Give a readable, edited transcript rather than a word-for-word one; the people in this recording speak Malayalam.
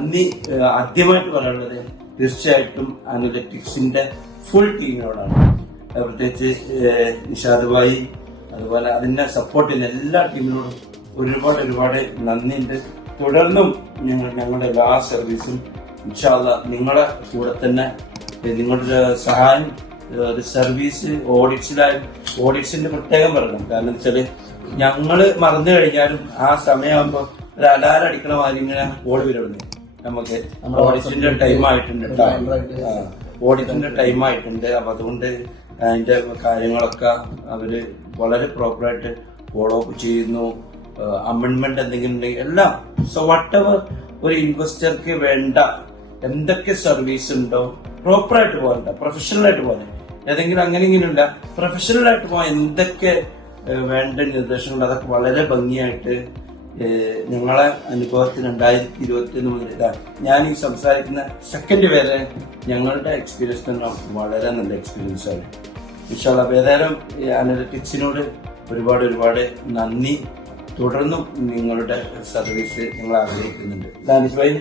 നന്ദി ആദ്യമായിട്ട് പറയാനുള്ളത് തീർച്ചയായിട്ടും അനലറ്റിക്സിന്റെ ഫുൾ ടീമിനോടാണ്. പ്രത്യേകിച്ച് നിഷാദ് ഭായി, അതുപോലെ അതിന്റെ സപ്പോർട്ട് ചെയ്യുന്ന എല്ലാ ടീമിനോടും ഒരുപാട് നന്ദിയുണ്ട്. തുടർന്നും ഞങ്ങളുടെ എല്ലാ സർവീസും ഇൻഷാ അല്ലാ നിങ്ങളുടെ കൂടെ തന്നെ, നിങ്ങളുടെ സഹായം സർവീസ് ഓഡിറ്റ്സിന്റെ പ്രത്യേകം പറയണം. കാരണം വെച്ചാല് ഞങ്ങള് മറന്നു കഴിഞ്ഞാലും ആ സമയമാകുമ്പോ ഒരു അലാരം അടിക്കണ മാതിരി ഇങ്ങനെ ഓടി വരുന്നു. നമുക്ക് ഓഡിറ്റിന്റെ ടൈം ആയിട്ടുണ്ട് അപ്പൊ അതുകൊണ്ട് അതിന്റെ കാര്യങ്ങളൊക്കെ അവര് വളരെ പ്രോപ്പറായിട്ട് ഫോളോ അപ്പ് ചെയ്യുന്നു. അമെന്റ്മെന്റ് എന്തെങ്കിലും ഉണ്ടെങ്കിൽ എല്ലാം. സോ വാട്ട് എവർ ഒരു ഇൻവെസ്റ്റർക്ക് വേണ്ട എന്തൊക്കെ സർവീസ് ഉണ്ടോ പ്രോപ്പറായിട്ട് പോകണ്ട, പ്രൊഫഷണൽ ആയിട്ട് പോകാൻ ഏതെങ്കിലും അങ്ങനെ ഇങ്ങനെയുണ്ട, പ്രൊഫഷണൽ ആയിട്ട് പോകാൻ എന്തൊക്കെ വേണ്ട നിർദ്ദേശങ്ങൾ അതൊക്കെ വളരെ ഭംഗിയായിട്ട് ഞങ്ങളെ അനുഭവത്തിൽ 2021 മുതൽ ഞാൻ ഈ സംസാരിക്കുന്ന സെക്കൻഡ് വരെ ഞങ്ങളുടെ എക്സ്പീരിയൻസ് തന്നെ വളരെ നല്ല എക്സ്പീരിയൻസ് ആണ്. ഇൻഷാ അല്ലാ ഏതായാലും അനലറ്റിക്സിനോട് ഒരുപാട് നന്ദി. തുടർന്നും നിങ്ങളുടെ സർവീസ് ഞങ്ങൾ ആഗ്രഹിക്കുന്നുണ്ട്. ദാനിഷ് ഭായി.